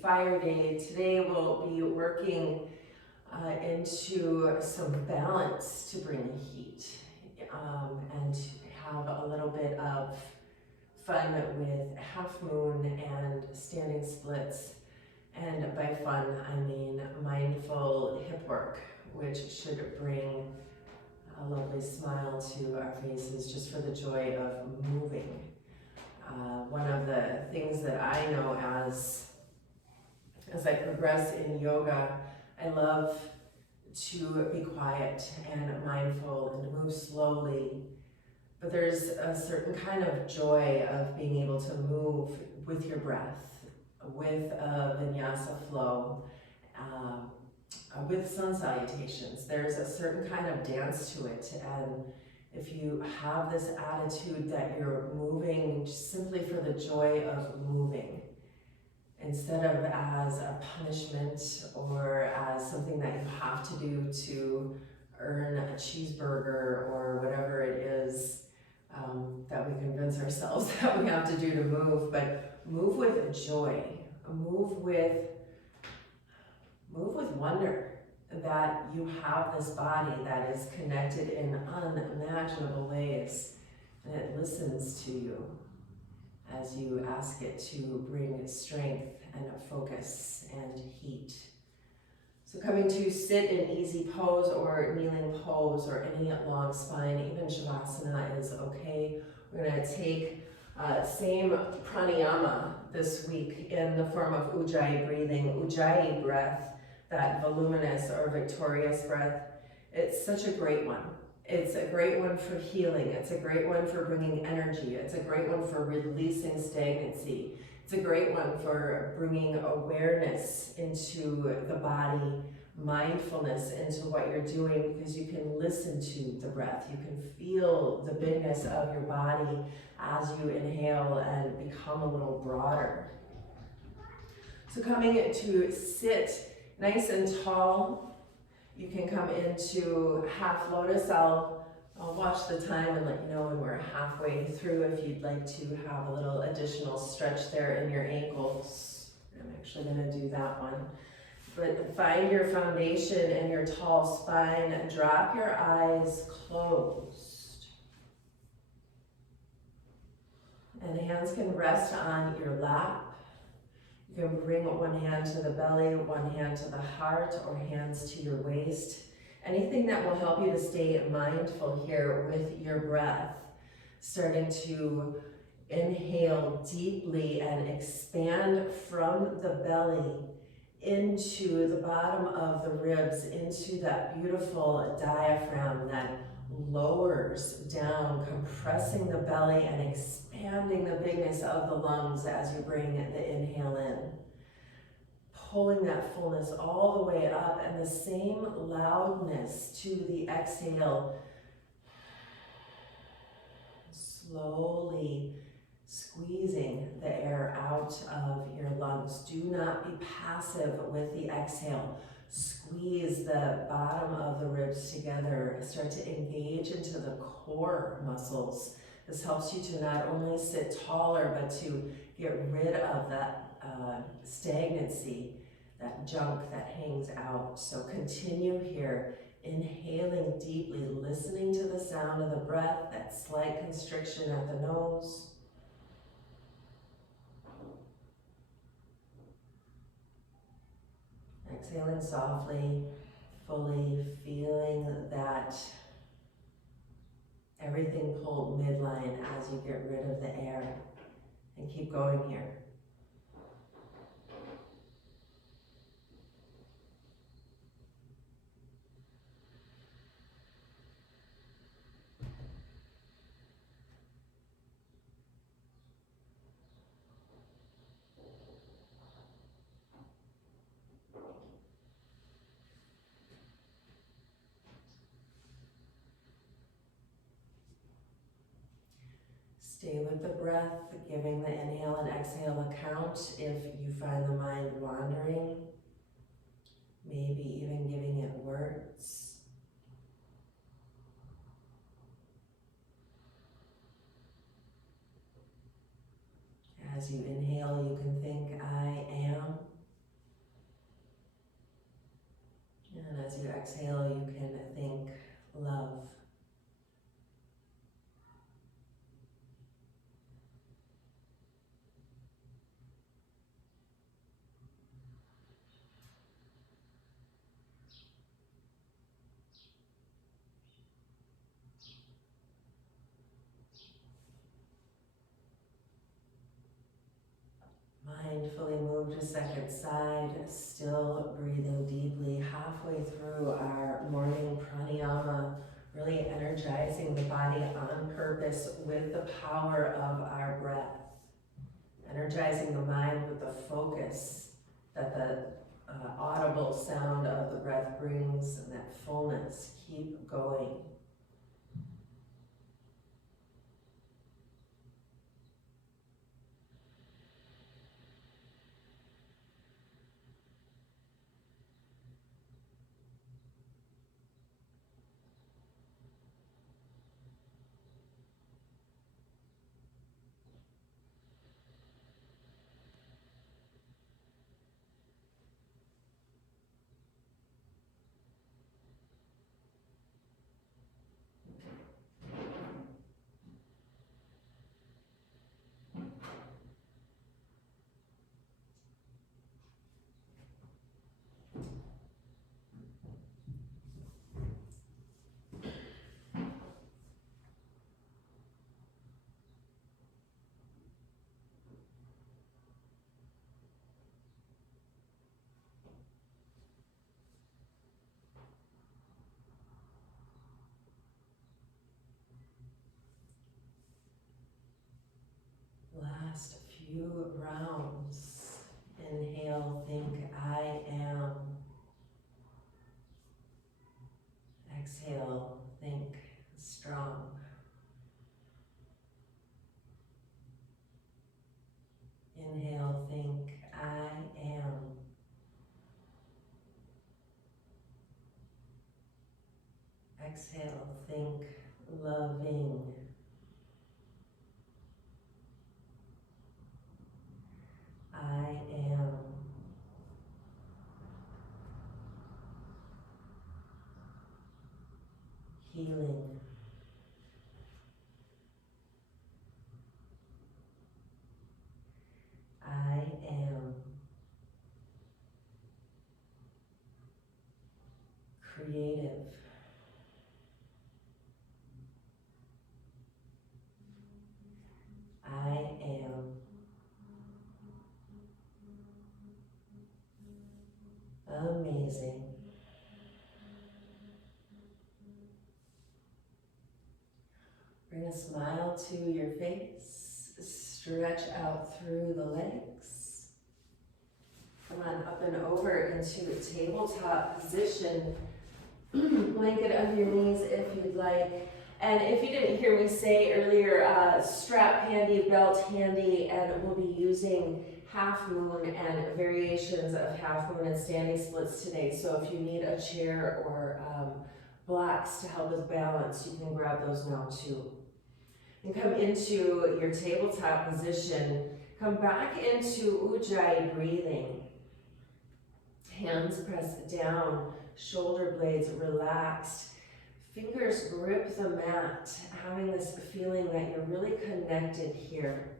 fire day. Today we'll be working into some balance to bring heat and have a little bit of fun with half moon and standing splits. And by fun, I mean mindful hip work, which should bring a lovely smile to our faces just for the joy of moving. One of the things that I know as I progress in yoga, I love to be quiet and mindful and move slowly. But there's a certain kind of joy of being able to move with your breath, with a vinyasa flow, with sun salutations. There's a certain kind of dance to it, and if you have this attitude that you're moving just simply for the joy of moving, instead of as a punishment or as something that you have to do to earn a cheeseburger or whatever it is that we convince ourselves that we have to do to move, but move with joy, move with wonder that you have this body that is connected in unimaginable ways, and it listens to you as you ask it to bring strength and focus and heat. So coming to sit in easy pose or kneeling pose or any long spine, even Shavasana is okay. We're going to take same pranayama this week in the form of Ujjayi breathing, Ujjayi breath, that voluminous or victorious breath. It's such a great one. It's a great one for healing. It's a great one for bringing energy. It's a great one for releasing stagnancy. It's a great one for bringing awareness into the body, mindfulness into what you're doing, because you can listen to the breath. You can feel the bigness of your body as you inhale and become a little broader. So coming to sit nice and tall, you can come into half lotus. I'll watch the time and let you know when we're halfway through if you'd like to have a little additional stretch there in your ankles. I'm actually going to do that one. But find your foundation and your tall spine. Drop your eyes closed. And the hands can rest on your lap. You can bring one hand to the belly, one hand to the heart, or hands to your waist. Anything that will help you to stay mindful here with your breath. Starting to inhale deeply and expand from the belly into the bottom of the ribs, into that beautiful diaphragm that lowers down, compressing the belly and expanding the bigness of the lungs as you bring the inhale in. Pulling that fullness all the way up, and the same loudness to the exhale. Slowly squeezing the air out of your lungs. Do not be passive with the exhale. Squeeze the bottom of the ribs together. Start to engage into the core muscles. This helps you to not only sit taller, but to get rid of that stagnancy, that junk that hangs out. So continue here, inhaling deeply, listening to the sound of the breath, that slight constriction at the nose. Exhaling softly, fully feeling that everything pulled midline as you get rid of the air. And keep going here. Stay with the breath, giving the inhale and exhale a count if you find the mind wandering, maybe even giving it words. As you inhale, you can think, I am. Mindfully move to second side, still breathing deeply halfway through our morning pranayama, really energizing the body on purpose with the power of our breath. Energizing the mind with the focus that the audible sound of the breath brings, and that fullness. Keep going. Last few rounds. Inhale, think I am. Exhale, think strong. Inhale, think I am. Exhale, think loving. I am. Healing. I am. Creative. I am. Amazing. Bring a smile to your face. Stretch out through the legs. Come on up and over into a tabletop position. Blanket under your knees if you'd like. And if you didn't hear me say earlier, strap handy, belt handy, and we'll be using half moon and variations of half moon and standing splits today. So if you need a chair or blocks to help with balance, you can grab those now too. And come into your tabletop position. Come back into Ujjayi breathing. Hands pressed down, shoulder blades relaxed. Fingers grip the mat, having this feeling that you're really connected here.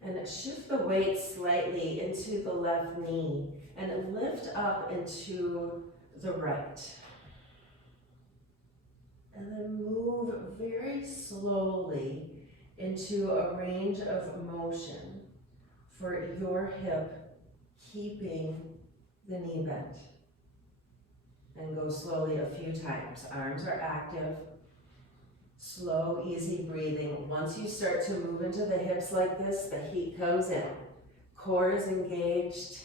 And shift the weight slightly into the left knee and lift up into the right. And then move very slowly into a range of motion for your hip, keeping the knee bent. And go slowly a few times. Arms are active. Slow, easy breathing. Once you start to move into the hips like this, the heat comes in. Core is engaged.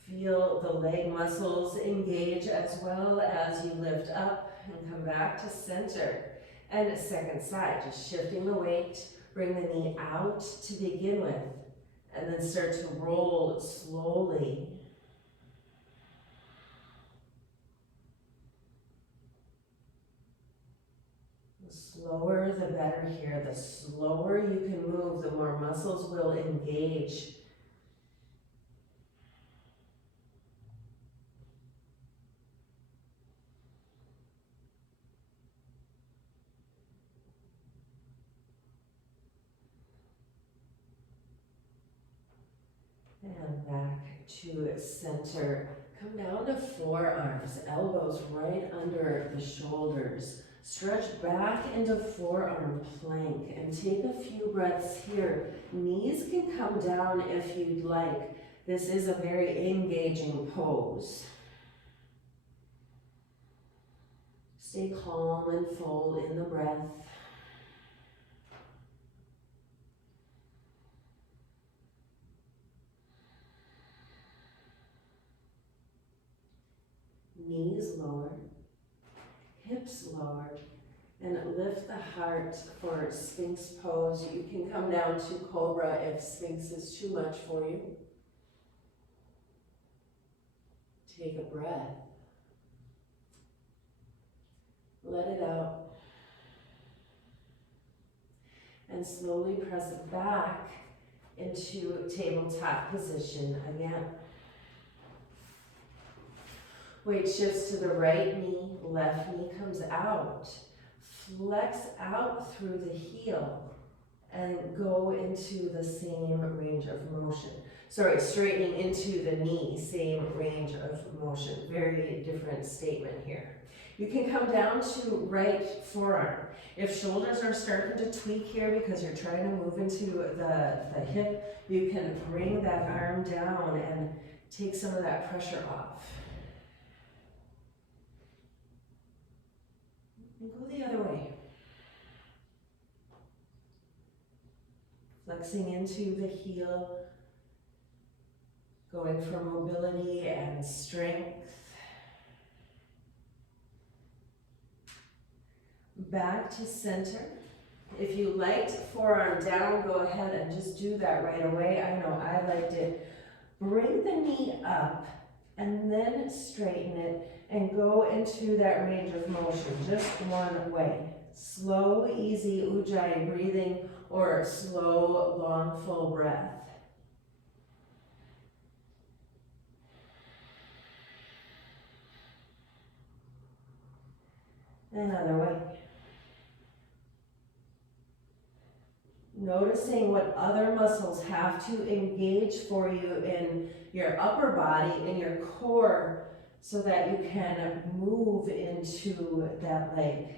Feel the leg muscles engage as well as you lift up and come back to center. And second side, just shifting the weight. Bring the knee out to begin with. And then start to roll slowly. The slower the better here. The slower you can move, the more muscles will engage. And back to center. Come down to forearms, elbows right under the shoulders. Stretch back into forearm plank and take a few breaths here. Knees can come down if you'd like. This is a very engaging pose. Stay calm and full in the breath. Knees lower, hips lower, and lift the heart for Sphinx pose. You can come down to Cobra if Sphinx is too much for you. Take a breath. Let it out. And slowly press it back into tabletop position again. Weight shifts to the right knee, left knee comes out. Flex out through the heel and go into the same range of motion. Sorry, straightening into the knee, same range of motion. Very different statement here. You can come down to right forearm. If shoulders are starting to tweak here because you're trying to move into the hip, you can bring that arm down and take some of that pressure off. And go the other way. Flexing into the heel, going for mobility and strength. Back to center. If you liked forearm down, go ahead and just do that right away. I know I liked it. Bring the knee up and then straighten it and go into that range of motion, just one way. Slow, easy Ujjayi breathing or slow, long, full breath. Another way. Noticing what other muscles have to engage for you in your upper body, in your core, so that you can move into that leg.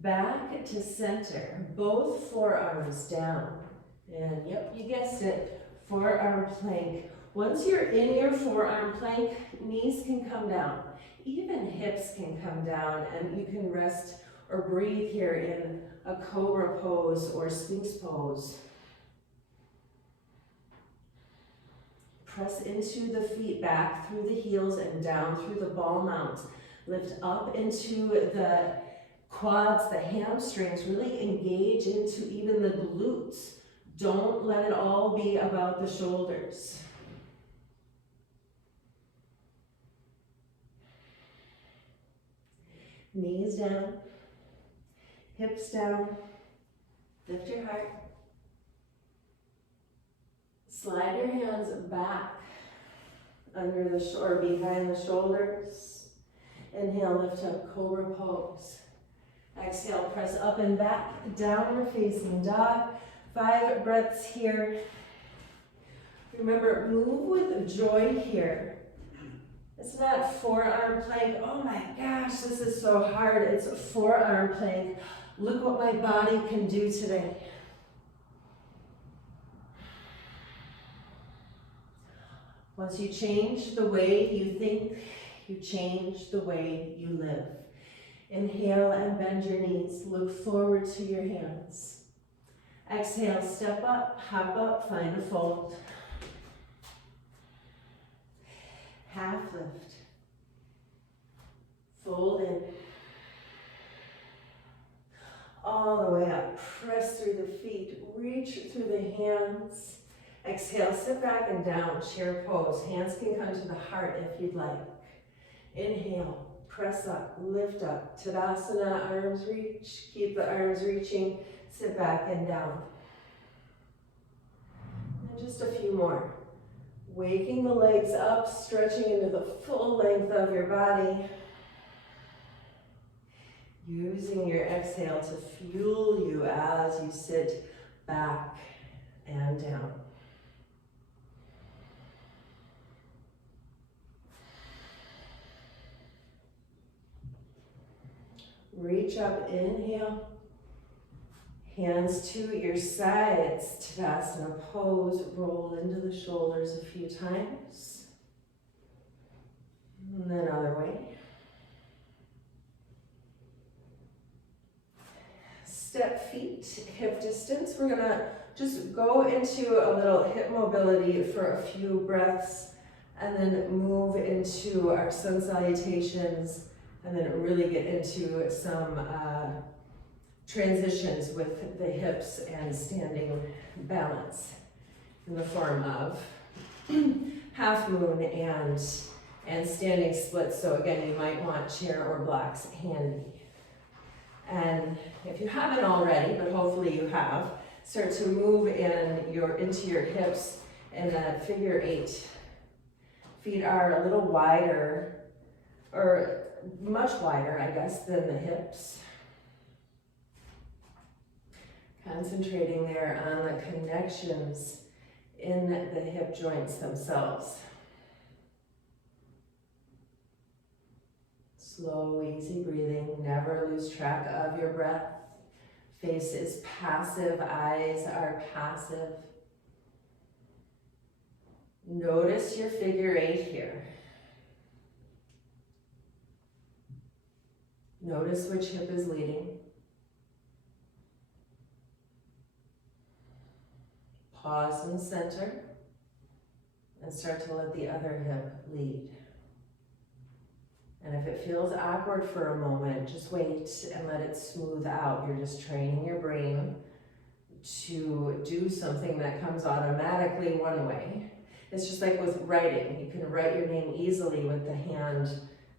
Back to center, both forearms down. And yep, you guessed it, forearm plank. Once you're in your forearm plank, knees can come down. Even hips can come down, and you can rest or breathe here in a cobra pose or sphinx pose. Press into the feet back through the heels and down through the ball mount. Lift up into the quads, the hamstrings. Really engage into even the glutes. Don't let it all be about the shoulders. Knees down, hips down, lift your heart. Slide your hands back under the or behind the shoulders. Inhale, lift up, cobra pose. Exhale, press up and back, downward facing dog. 5 breaths here. Remember, move with joy here. It's not forearm plank. Oh my gosh, this is so hard. It's a forearm plank. Look what my body can do today. Once you change the way you think, you change the way you live. Inhale and bend your knees. Look forward to your hands. Exhale, step up, hop up, find a fold. Half lift. Fold in. All the way up. Press through the feet. Reach through the hands. Exhale, sit back and down. Chair pose. Hands can come to the heart if you'd like. Inhale. Press up. Lift up. Tadasana. Arms reach. Keep the arms reaching. Sit back and down. And just a few more. Waking the legs up, stretching into the full length of your body. Using your exhale to fuel you as you sit back and down. Reach up, inhale. Hands to your sides, Tadasana pose, roll into the shoulders a few times. And then other way. Step feet, hip distance. We're gonna just go into a little hip mobility for a few breaths and then move into our sun salutations and then really get into some transitions with the hips and standing balance in the form of half moon and standing splits. So again, you might want chair or blocks handy. And if you haven't already, but hopefully you have, start to move into your hips in that figure 8. Feet are a little wider, or much wider, I guess, than the hips. Concentrating there on the connections in the hip joints themselves. Slow, easy breathing. Never lose track of your breath. Face is passive, eyes are passive. Notice your figure 8 here. Notice which hip is leading. Pause and center, and start to let the other hip lead. And if it feels awkward for a moment, just wait and let it smooth out. You're just training your brain to do something that comes automatically one way. It's just like with writing. You can write your name easily with the hand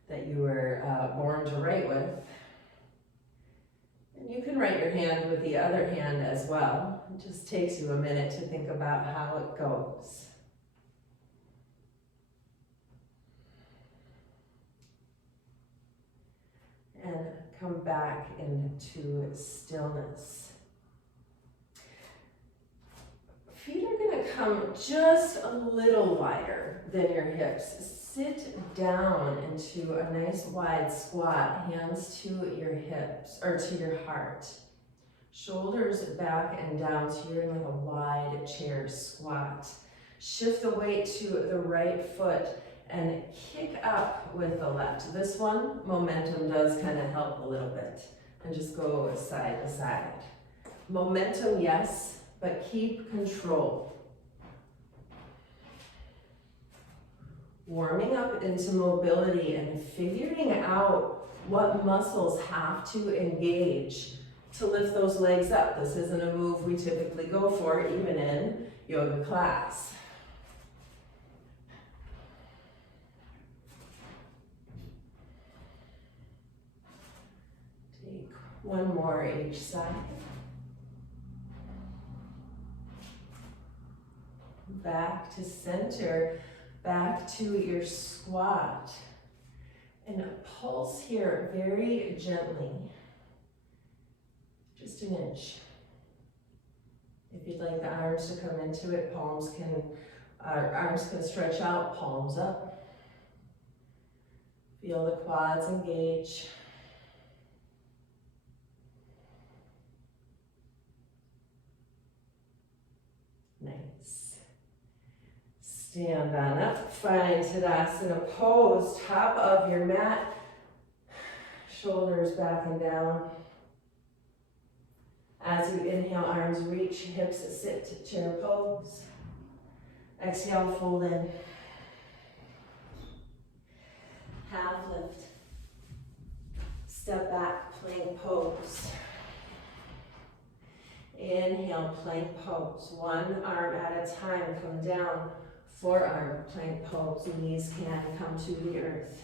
that you were born to write with. And you can write your hand with the other hand as well. It just takes you a minute to think about how it goes. And come back into stillness. Feet are going to come just a little wider than your hips. Sit down into a nice wide squat, hands to your hips, or to your heart. Shoulders back and down, so you're in like a wide chair squat. Shift the weight to the right foot and kick up with the left. This one, momentum does kind of help a little bit. And just go side to side. Momentum, yes, but keep control. Warming up into mobility and figuring out what muscles have to engage to lift those legs up. This isn't a move we typically go for, even in yoga class. Take one more each side. Back to center, back to your squat. And pulse here very gently. Just an inch. If you'd like the arms to come into it, arms can stretch out, palms up. Feel the quads engage. Nice. Stand on up, find Tadasana pose, top of your mat, shoulders back and down. As you inhale, arms reach, hips sit, chair pose. Exhale, fold in. Half lift. Step back, plank pose. Inhale, plank pose. One arm at a time, come down. Forearm, plank pose. Knees can come to the earth.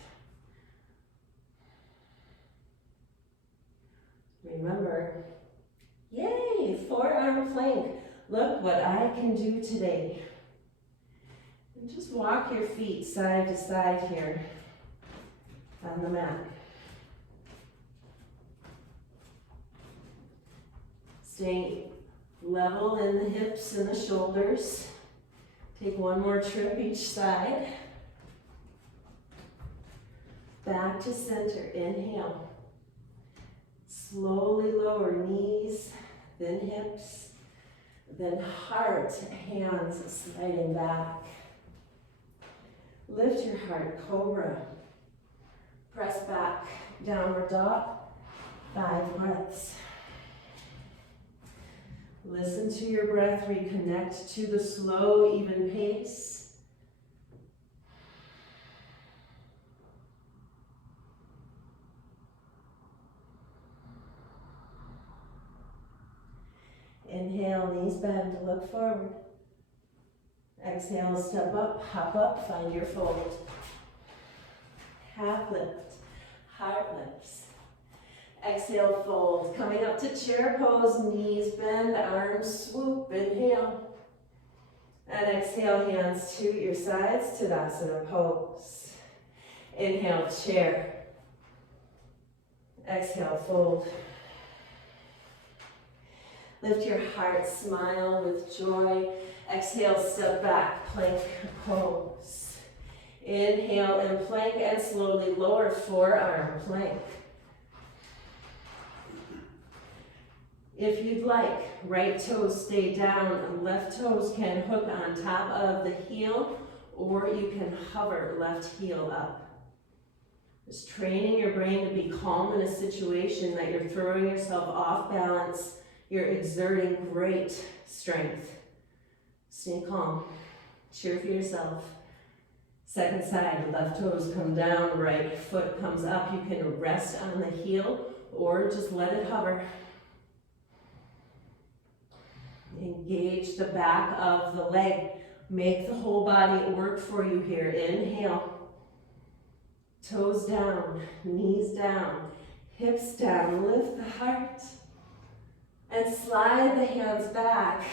Remember, yay, forearm plank. Look what I can do today. And just walk your feet side to side here on the mat. Staying level in the hips and the shoulders. Take one more trip each side. Back to center, inhale. Slowly lower knees, then hips, then heart, hands sliding back. Lift your heart, cobra. Press back, downward dog, 5 breaths. Listen to your breath, reconnect to the slow, even pace. Inhale, knees bend, look forward. Exhale, step up, hop up, find your fold. Half lift, heart lifts. Exhale, fold. Coming up to chair pose, knees bend, arms swoop, inhale. And exhale, hands to your sides, Tadasana pose. Inhale, chair. Exhale, fold. Lift your heart, smile with joy. Exhale, step back, plank pose. Inhale and plank, and slowly lower forearm plank. If you'd like, right toes stay down, left toes can hook on top of the heel, or you can hover left heel up. Just training your brain to be calm in a situation that you're throwing yourself off balance. You're exerting great strength. Stay calm. Cheer for yourself. Second side, left toes come down, right foot comes up. You can rest on the heel or just let it hover. Engage the back of the leg. Make the whole body work for you here. Inhale. Toes down, knees down, hips down. Lift the heart. And slide the hands back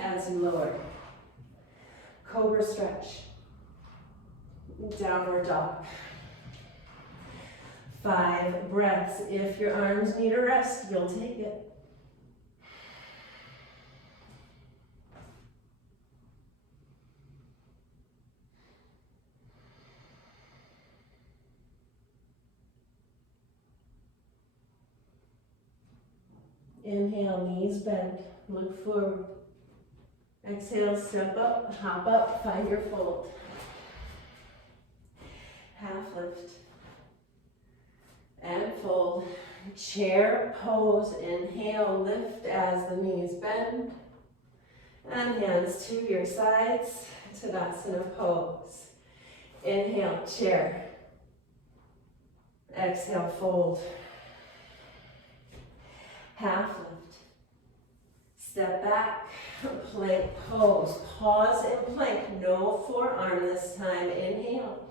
as you lower. Cobra stretch. Downward dog. 5 breaths. If your arms need a rest, you'll take it. Inhale, knees bend, look forward. Exhale, step up, hop up, find your fold. Half lift. And fold. Chair pose, inhale, lift as the knees bend. And hands to your sides, Tadasana pose. Inhale, chair. Exhale, fold. Half lift. Step back, plank pose. Pause in plank, no forearm this time. Inhale.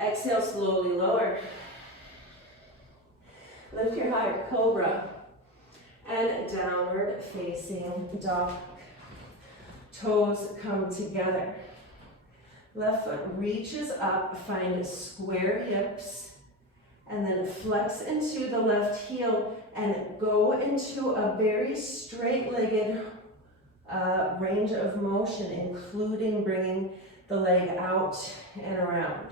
Exhale, slowly lower. Lift your heart, cobra. And downward facing dog. Toes come together. Left foot reaches up, find square hips. And then flex into the left heel and go into a very straight-legged range of motion, including bringing the leg out and around.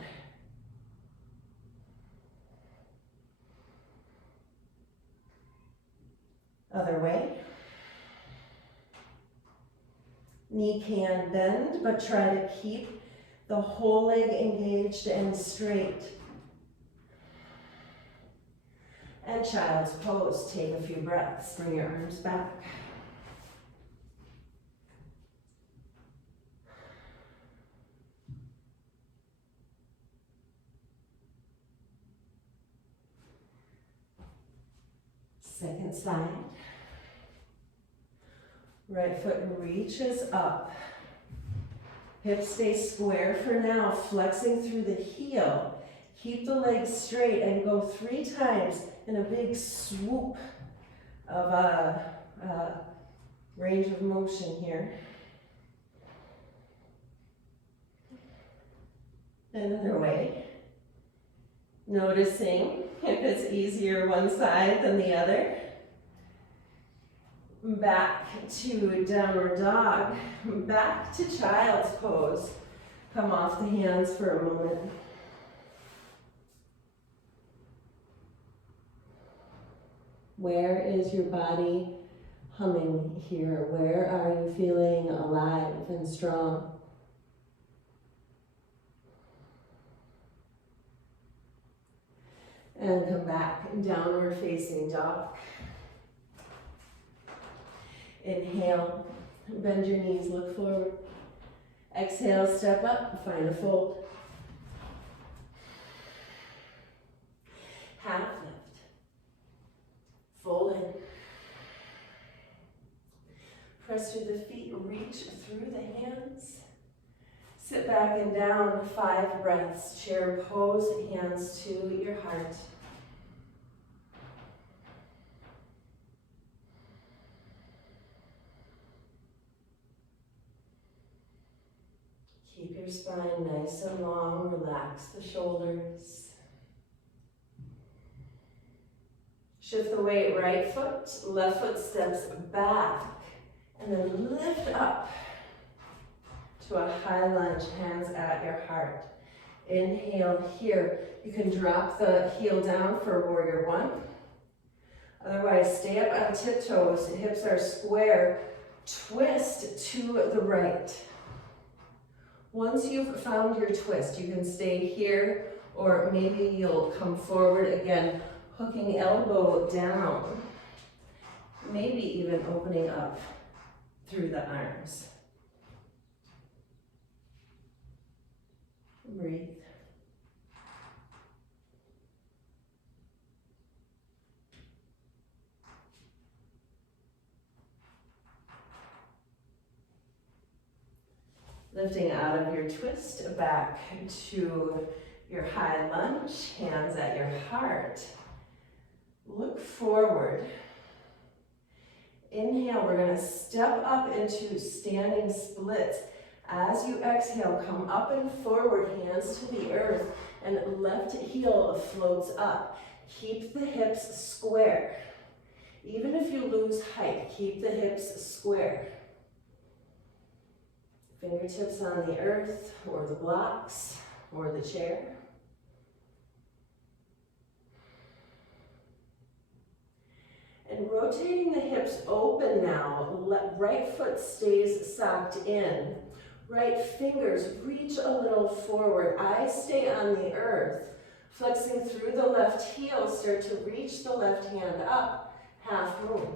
Other way. Knee can bend, but try to keep the whole leg engaged and straight. And child's pose. Take a few breaths. Bring your arms back. Second side. Right foot reaches up. Hips stay square for now, flexing through the heel. Keep the legs straight and go 3 times in a big swoop of a range of motion here. Another way. Noticing if it's easier one side than the other. Back to downward dog. Back to child's pose. Come off the hands for a moment. Where is your body humming here? Where are you feeling alive and strong? And come back, downward facing dog. Inhale, bend your knees, look forward. Exhale, step up, find a fold. Half lift. Fold in. Press through the feet, reach through the hands. Sit back and down, 5 breaths. Chair pose, hands to your heart. Keep your spine nice and long, relax the shoulders. Shift the weight, right foot, left foot steps back, and then lift up to a high lunge, hands at your heart. Inhale here. You can drop the heel down for warrior 1. Otherwise, stay up on tiptoes, hips are square, twist to the right. Once you've found your twist, you can stay here, or maybe you'll come forward again, hooking elbow down, maybe even opening up through the arms. Breathe. Lifting out of your twist, back to your high lunge, hands at your heart. Look forward. Inhale, we're going to step up into standing splits. As you exhale, come up and forward, hands to the earth, and left heel floats up. Keep the hips square. Even if you lose height, keep the hips square. Fingertips on the earth, or the blocks, or the chair. And rotating the hips open now, right foot stays socked in. Right fingers reach a little forward. Eyes stay on the earth. Flexing through the left heel, start to reach the left hand up, half moon.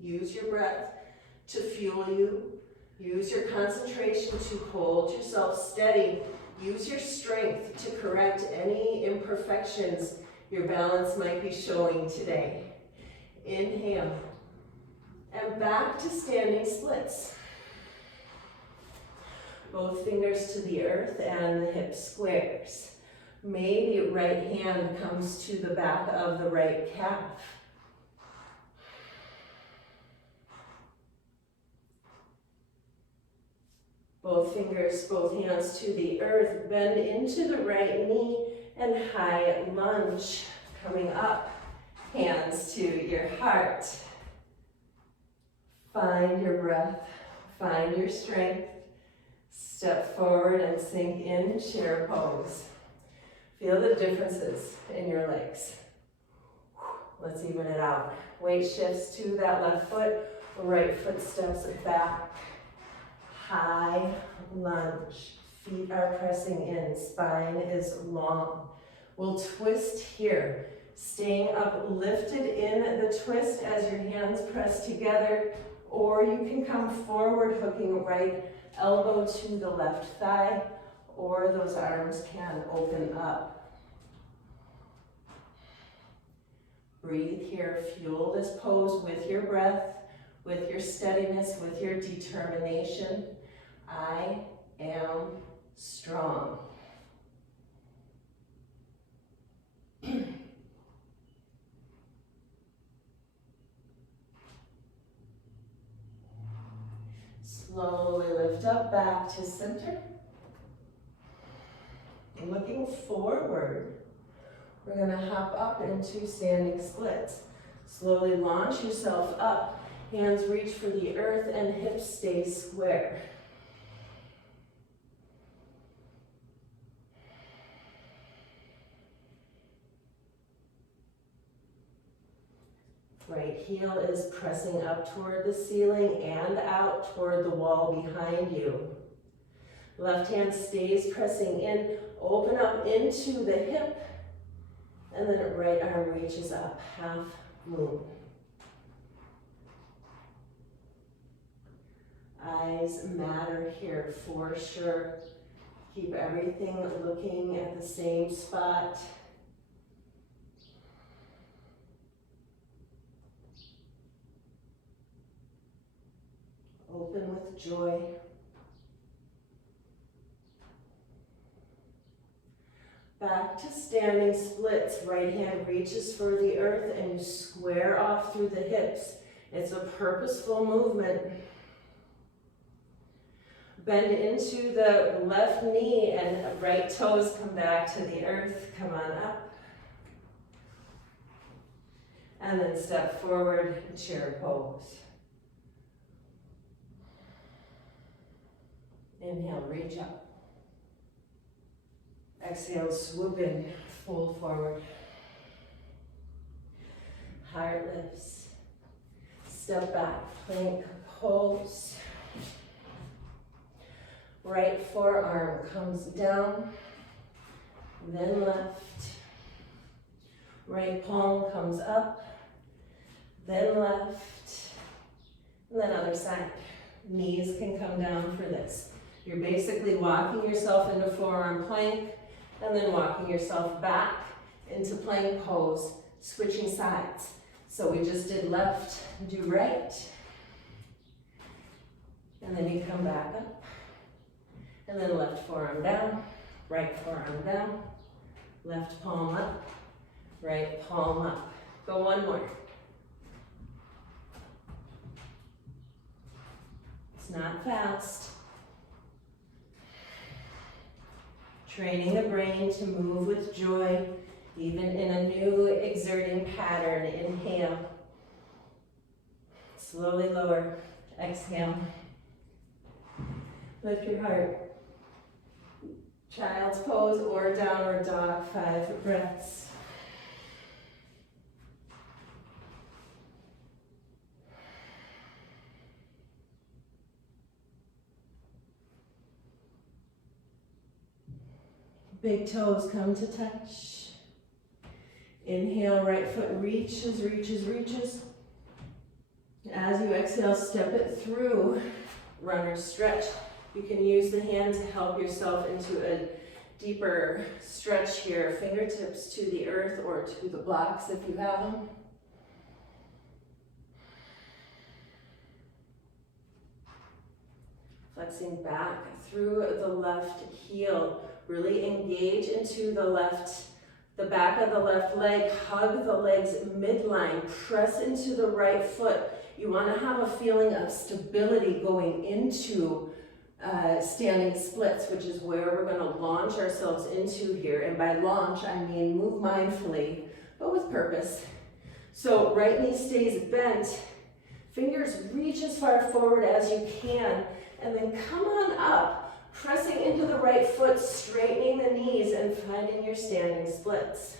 Use your breath to fuel you. Use your concentration to hold yourself steady. Use your strength to correct any imperfections your balance might be showing today. Inhale. And back to standing splits. Both fingers to the earth and the hip squares. Maybe right hand comes to the back of the right calf. Both fingers, both hands to the earth, bend into the right knee and high lunge. Coming up, hands to your heart. Find your breath, find your strength. Step forward and sink in, chair pose. Feel the differences in your legs. Let's even it out. Weight shifts to that left foot, right foot steps back. High lunge. Feet are pressing in, spine is long. We'll twist here. Staying up, lifted in the twist as your hands press together, or you can come forward, hooking right elbow to the left thigh, or those arms can open up. Breathe here, fuel this pose with your breath, with your steadiness, with your determination. I am strong. Slowly lift up back to center. Looking forward, we're going to hop up into standing splits. Slowly launch yourself up. Hands reach for the earth and hips stay square. Right heel is pressing up toward the ceiling and out toward the wall behind you. Left hand stays pressing in, open up into the hip, and then right arm reaches up, half moon. Eyes matter here for sure. Keep everything looking at the same spot. Open with joy. Back to standing splits. Right hand reaches for the earth and you square off through the hips. It's a purposeful movement. Bend into the left knee and right toes come back to the earth. Come on up. And then step forward, chair pose. Inhale, reach up. Exhale, swoop in, fold forward. Heart lifts. Step back, plank pose. Right forearm comes down, then left. Right palm comes up, then left, and then other side. Knees can come down for this. You're basically walking yourself into forearm plank and then walking yourself back into plank pose, switching sides. So we just did left, do right, and then you come back up, and then left forearm down, right forearm down, left palm up, right palm up. Go one more. It's not fast. Training the brain to move with joy, even in a new exerting pattern. Inhale. Slowly lower. Exhale. Lift your heart. Child's pose or downward dog, 5 breaths. Big toes come to touch. Inhale, right foot reaches, reaches, reaches. As you exhale, step it through. Runner stretch. You can use the hand to help yourself into a deeper stretch here. Fingertips to the earth or to the blocks if you have them. Flexing back through the left heel. Really engage into the back of the left leg. Hug the legs midline. Press into the right foot. You want to have a feeling of stability going into standing splits, which is where we're going to launch ourselves into here. And by launch, I mean move mindfully, but with purpose. So right knee stays bent. Fingers reach as far forward as you can. And then come on up. Pressing into the right foot, straightening the knees and finding your standing splits.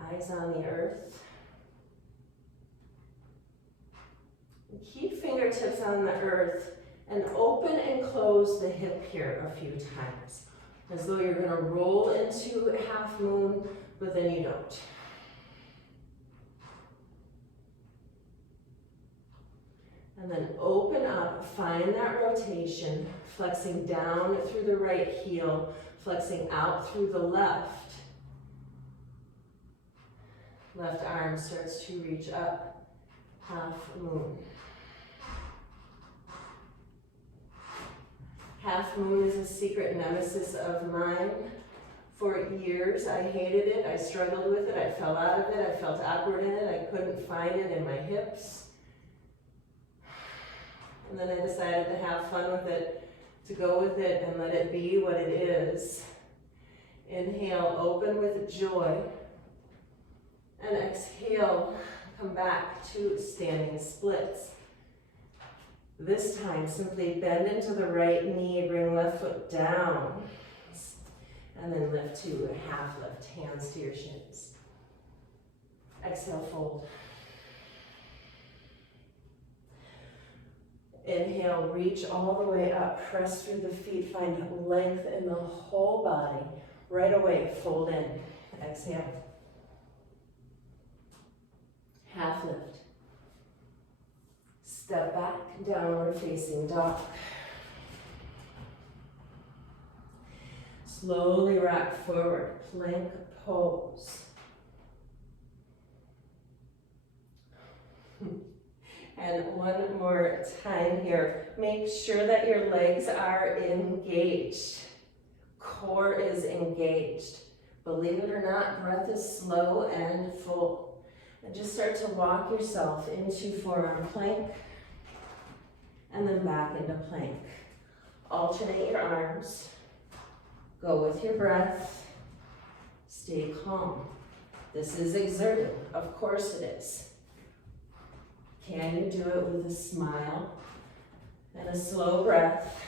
Eyes on the earth. And keep fingertips on the earth and open and close the hip here a few times. As though you're going to roll into half moon, but then you don't. And then open up, find that rotation, flexing down through the right heel, flexing out through the left. Left arm starts to reach up, half moon. Half moon is a secret nemesis of mine. For years, I hated it, I struggled with it, I fell out of it, I felt awkward in it, I couldn't find it in my hips. And then I decided to have fun with it, to go with it and let it be what it is. Inhale, open with joy. And exhale, come back to standing splits. This time, simply bend into the right knee, bring left foot down. And then lift to a half lift, hands to your shins. Exhale, fold. Inhale, reach all the way up, press through the feet, find length in the whole body. Right away, fold in. Exhale. Half lift. Step back, downward facing dog. Slowly rock forward, plank pose. And one more time here. Make sure that your legs are engaged. Core is engaged. Believe it or not, breath is slow and full. And just start to walk yourself into forearm plank and then back into plank. Alternate your arms. Go with your breath. Stay calm. This is exerting. Of course it is. Can you do it with a smile and a slow breath?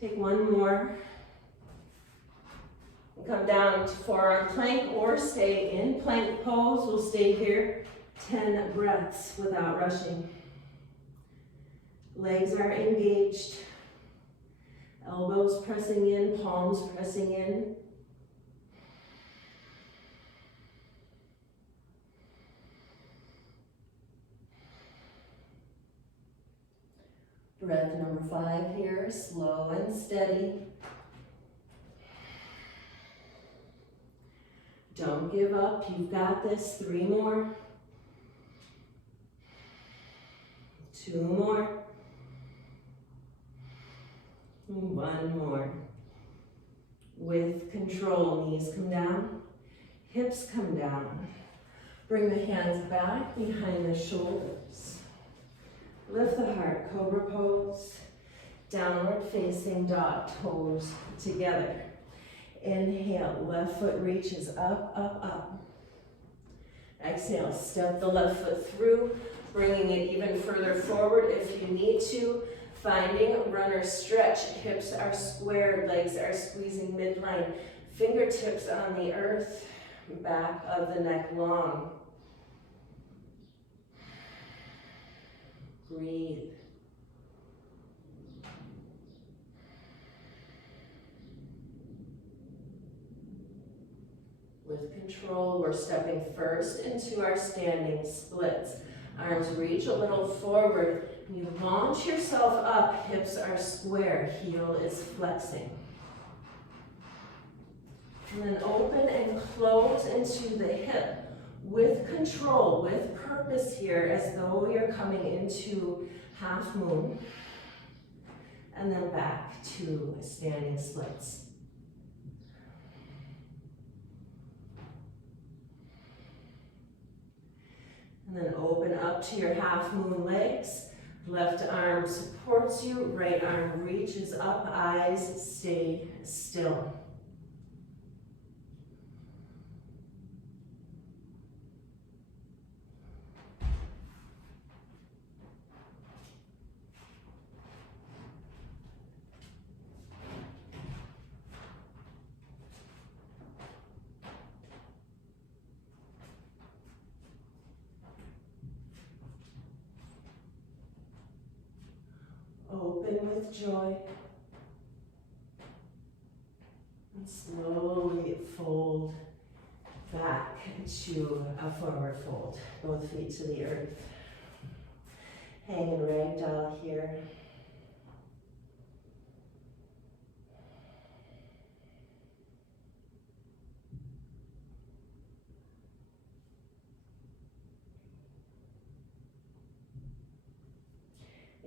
Take one more. Come down to forearm plank or stay in plank pose. We'll stay here 10 breaths without rushing. Legs are engaged. Elbows pressing in, palms pressing in. Breath number 5 here, slow and steady. Don't give up, you've got this. 3 more. 2 more. 1 more. With control, knees come down, hips come down. Bring the hands back behind the shoulders. Lift the heart, cobra pose. Downward facing dog, toes together. Inhale, left foot reaches up, up, up. Exhale, step the left foot through, bringing it even further forward if you need to. Finding runner stretch, hips are squared, legs are squeezing midline, fingertips on the earth, back of the neck long. Breathe. With control, we're stepping first into our standing splits. Arms reach a little forward. You launch yourself up, hips are square, heel is flexing. And then open and close into the hip with control, with purpose here, as though you're coming into half moon. And then back to standing splits. And then open up to your half moon legs. Left arm supports you, right arm reaches up, eyes stay still. Open with joy. And slowly fold back to a forward fold. Both feet to the earth. Hang in ragdoll here.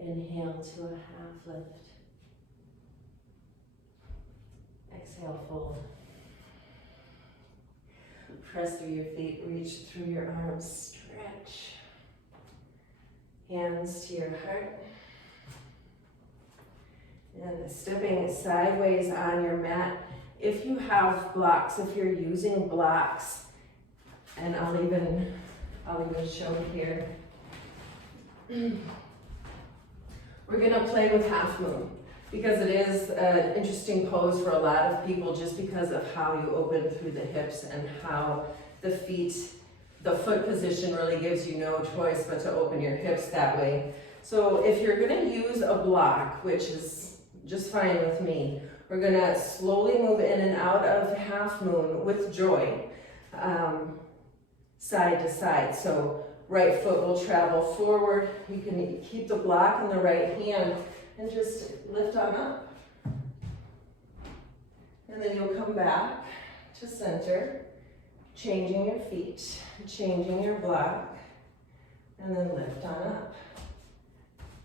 Inhale to a half lift. Exhale, fold. Press through your feet, reach through your arms, stretch. Hands to your heart. And stepping sideways on your mat. If you have blocks, if you're using blocks, and I'll even I'll even show here. We're gonna play with half moon because it is an interesting pose for a lot of people just because of how you open through the hips and how the foot position really gives you no choice but to open your hips that way. So if you're gonna use a block, which is just fine with me, we're gonna slowly move in and out of half moon with joy, side to side. So right foot will travel forward. You can keep the block in the right hand and just lift on up. And then you'll come back to center, changing your feet, changing your block, and then lift on up.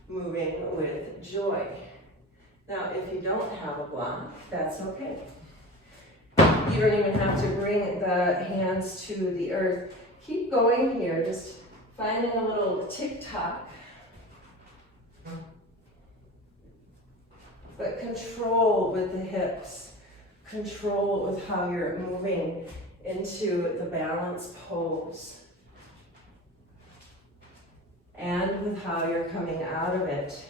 Moving with joy. Now, if you don't have a block, that's okay. You don't even have to bring the hands to the earth. Keep going here, just finding a little tick-tock. But control with the hips. Control with how you're moving into the balance pose. And with how you're coming out of it.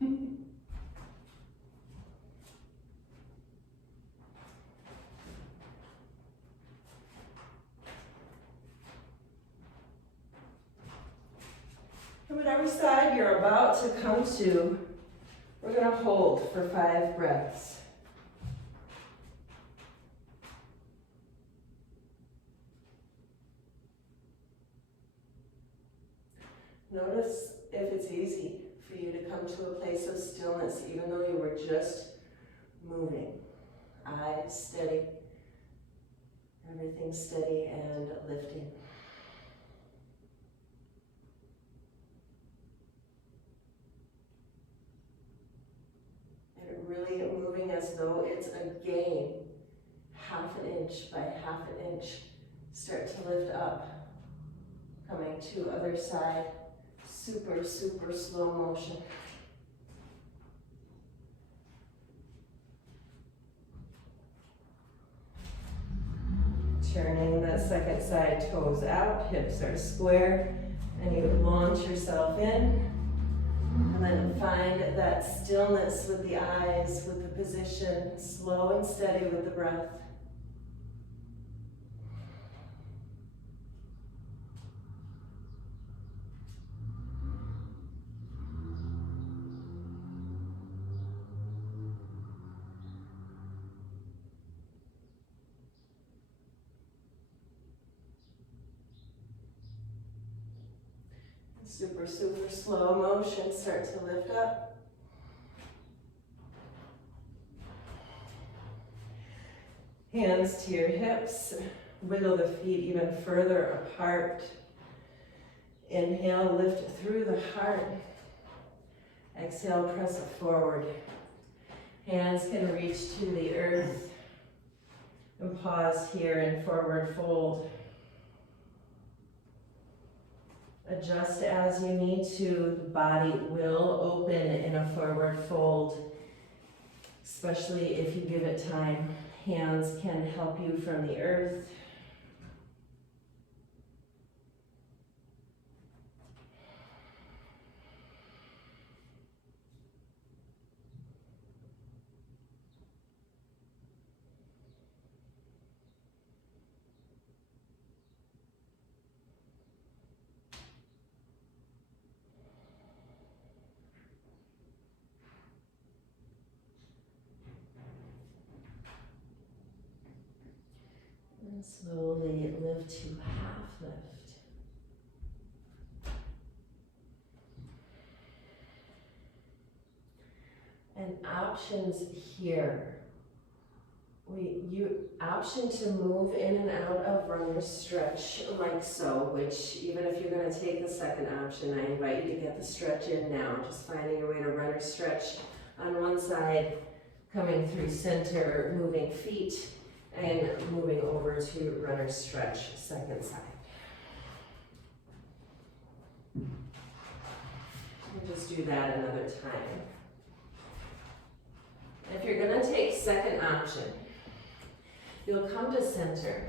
And whatever side you're about to come to, we're going to hold for 5 breaths. Notice if it's easy for you to come to a place of stillness, even though you were just moving. Eyes steady, everything steady and lifting. And really moving as though it's a game, half an inch by half an inch. Start to lift up, coming to other side. Super, super slow motion. Turning the second side, toes out, hips are square, and you launch yourself in. And then find that stillness with the eyes, with the position, slow and steady with the breath. Super, super slow motion, start to lift up. Hands to your hips, wiggle the feet even further apart. Inhale, lift through the heart. Exhale, press it forward. Hands can reach to the earth. And pause here in forward fold. Adjust as you need to. The body will open in a forward fold, especially if you give it time. Hands can help you from the earth. And slowly lift to half lift. And options here. Option to move in and out of runner stretch like so, which even if you're going to take the second option, I invite you to get the stretch in now. Just finding your way to runner stretch on one side, coming through center, moving feet, and moving over to runner stretch, second side. We'll just do that another time. If you're gonna take second option, you'll come to center.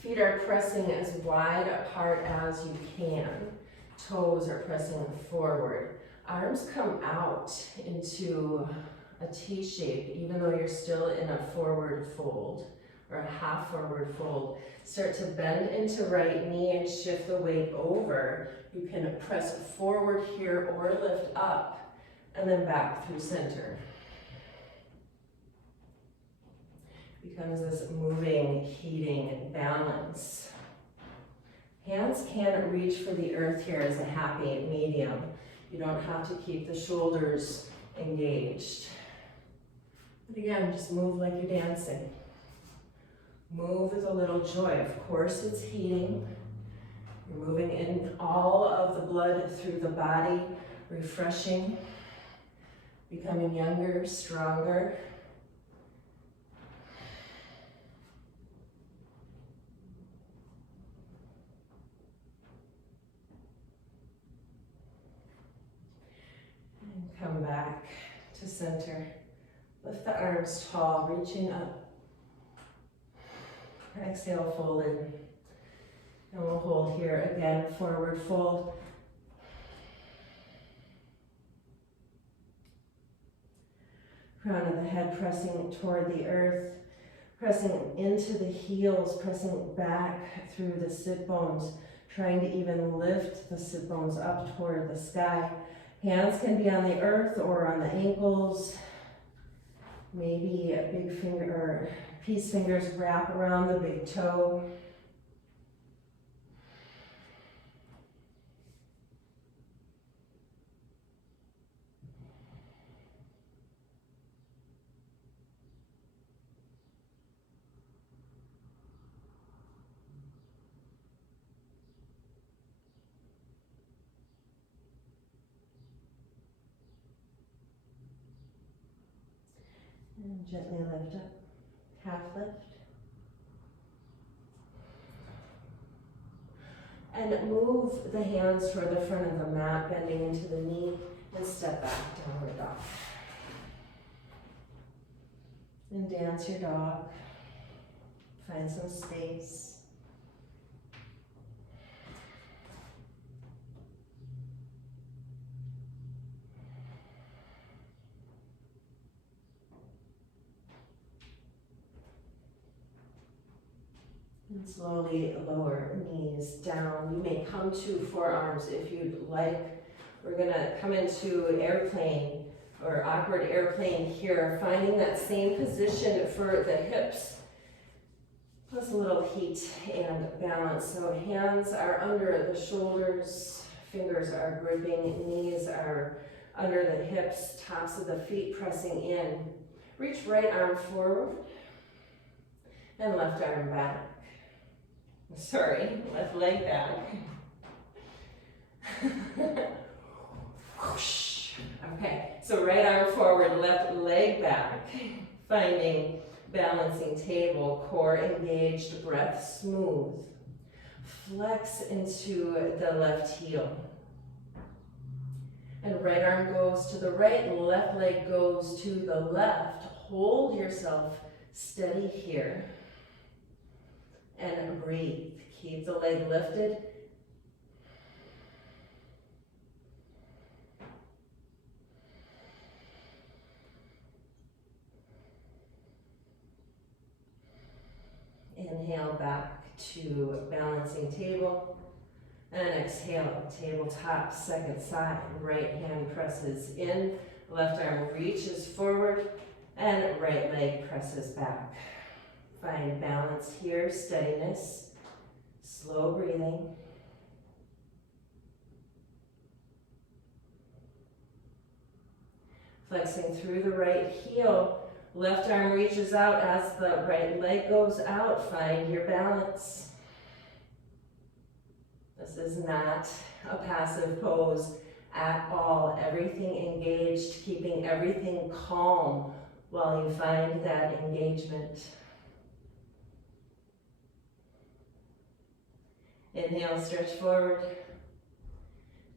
Feet are pressing as wide apart as you can. Toes are pressing forward. Arms come out into a T shape, even though you're still in a forward fold or a half forward fold. Start to bend into right knee and shift the weight over. You can press forward here or lift up and then back through center. Becomes this moving, heating balance. Hands can reach for the earth here as a happy medium. You don't have to keep the shoulders engaged. But again, just move like you're dancing. Move with a little joy. Of course, it's heating. You're moving in all of the blood through the body, refreshing, becoming younger, stronger. And come back to center. Lift the arms tall, reaching up. Exhale, folded. And we'll hold here again, forward fold. Crown of the head pressing toward the earth, pressing into the heels, pressing back through the sit bones, trying to even lift the sit bones up toward the sky. Hands can be on the earth or on the ankles. Maybe a big finger or peace fingers wrap around the big toe. And gently lift up, half lift. And move the hands toward the front of the mat, bending into the knee, and step back, downward dog. And dance your dog. Find some space. And slowly lower knees down. You may come to forearms if you'd like. We're gonna come into airplane or awkward airplane here, finding that same position for the hips, plus a little heat and balance. So hands are under the shoulders, fingers are gripping, knees are under the hips, tops of the feet pressing in. Reach right arm forward and left arm back. Sorry, left leg back. Okay, so right arm forward, left leg back. Finding balancing table, core engaged, breath smooth. Flex into the left heel. And right arm goes to the right, left leg goes to the left. Hold yourself steady here. And breathe. Keep the leg lifted. Inhale back to balancing table. And exhale, tabletop, second side. Right hand presses in, left arm reaches forward, and right leg presses back. Find balance here, steadiness, slow breathing. Flexing through the right heel, left arm reaches out as the right leg goes out. Find your balance. This is not a passive pose at all. Everything engaged, keeping everything calm while you find that engagement. Inhale, stretch forward,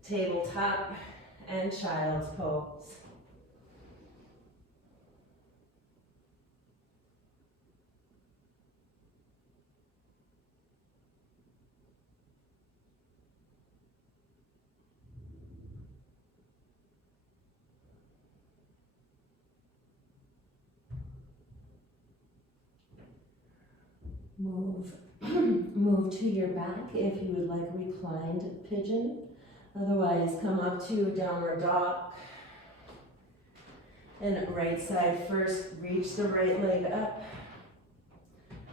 tabletop, and child's pose. Move, move to your back if you would like reclined pigeon. Otherwise, come up to downward dog. And right side first, reach the right leg up.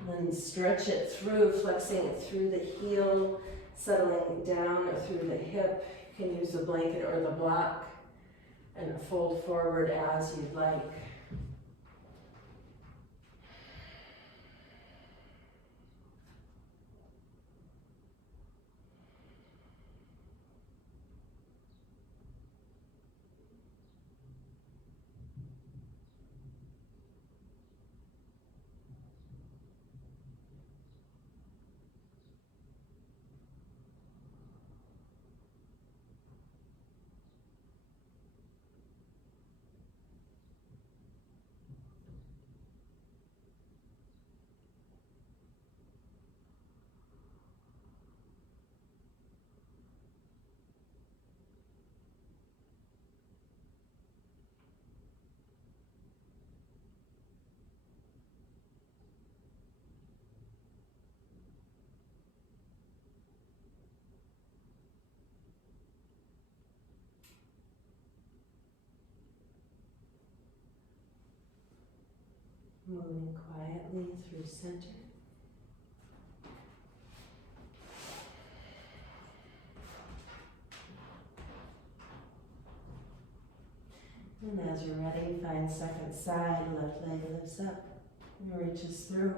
And then stretch it through, flexing it through the heel, settling down through the hip. You can use the blanket or the block and fold forward as you'd like. Moving quietly through center. And as you're ready, find second side, left leg lifts up and reaches through.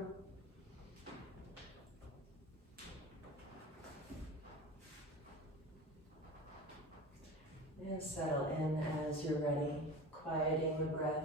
And settle in as you're ready, quieting the breath.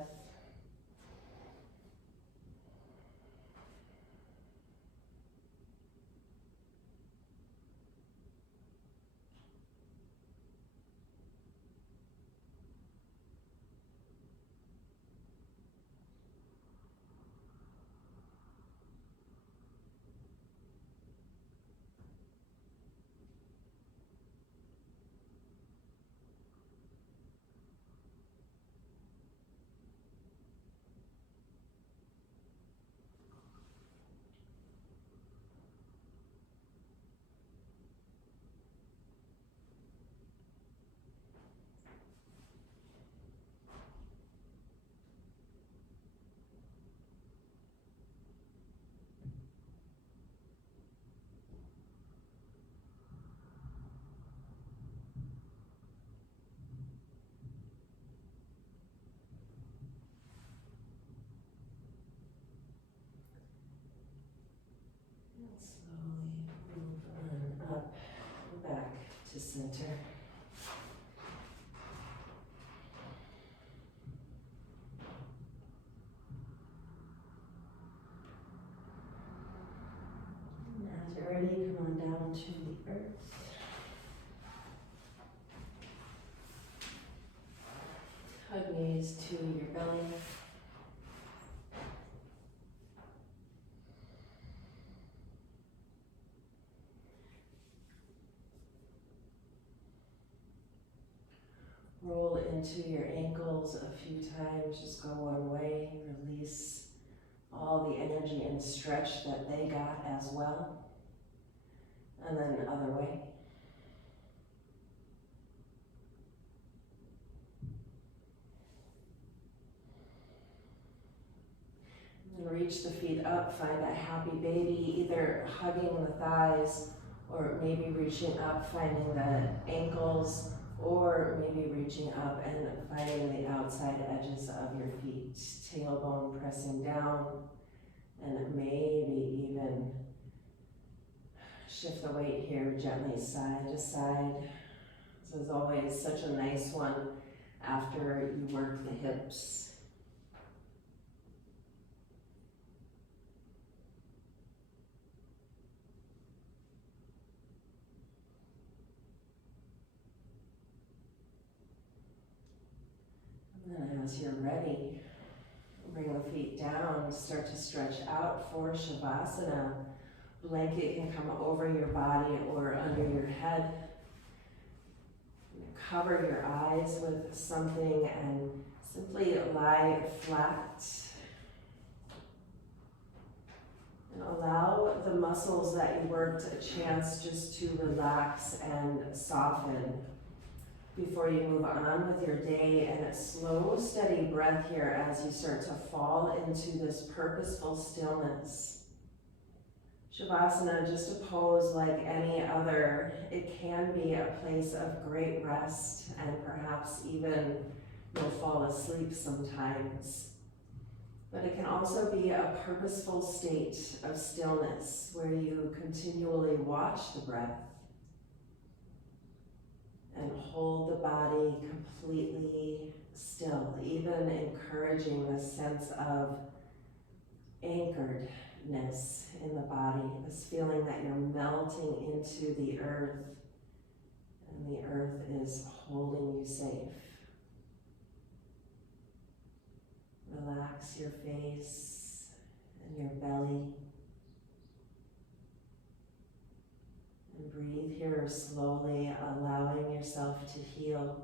Slowly move on up, back to center. And as you're ready, come on down to the earth. Hug knees to your belly. Roll into your ankles a few times, just go one way, release all the energy and stretch that they got as well. And then the other way. And reach the feet up, find that happy baby, either hugging the thighs or maybe reaching up, finding the ankles, or maybe reaching up and finding the outside edges of your feet. Tailbone pressing down, and maybe even shift the weight here gently side to side. This is always such a nice one after you work the hips. And then as you're ready, bring the feet down, start to stretch out for Shavasana. Blanket can come over your body or under your head. Cover your eyes with something and simply lie flat. And allow the muscles that you worked a chance just to relax and soften before you move on with your day. And a slow, steady breath here as you start to fall into this purposeful stillness. Shavasana, just a pose like any other. It can be a place of great rest, and perhaps even you'll fall asleep sometimes. But it can also be a purposeful state of stillness where you continually watch the breath and hold the body completely still, even encouraging this sense of anchoredness in the body, this feeling that you're melting into the earth and the earth is holding you safe. Relax your face and your belly. And breathe here slowly, allowing yourself to heal.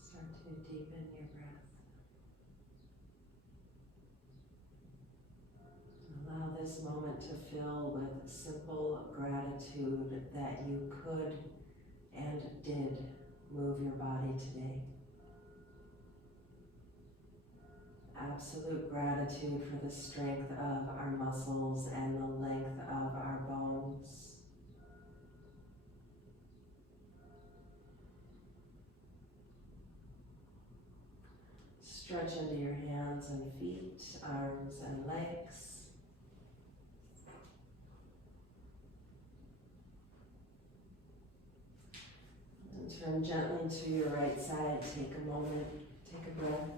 Start to deepen your breath. Allow this moment to fill with simple gratitude that you could and did move your body today. Absolute gratitude for the strength of our muscles and the length of our bones. Stretch into your hands and feet, arms and legs. And Turn gently to your right side. Take a moment, take a breath.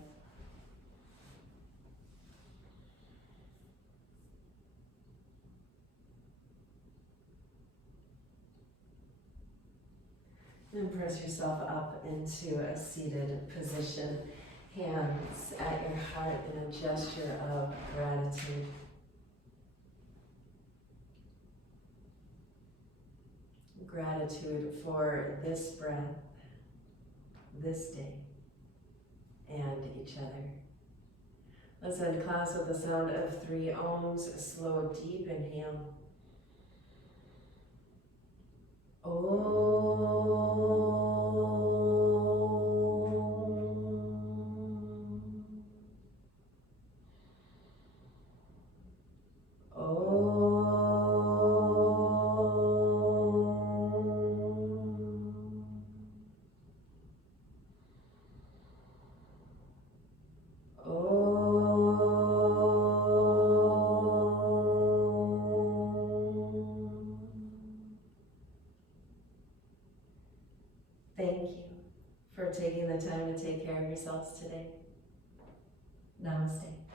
And press yourself up into a seated position. Hands at your heart in a gesture of gratitude. Gratitude for this breath, this day, and each other. Let's end class with the sound of 3 ohms. A slow, deep inhale. Thank you for taking the time to take care of yourselves today. Namaste.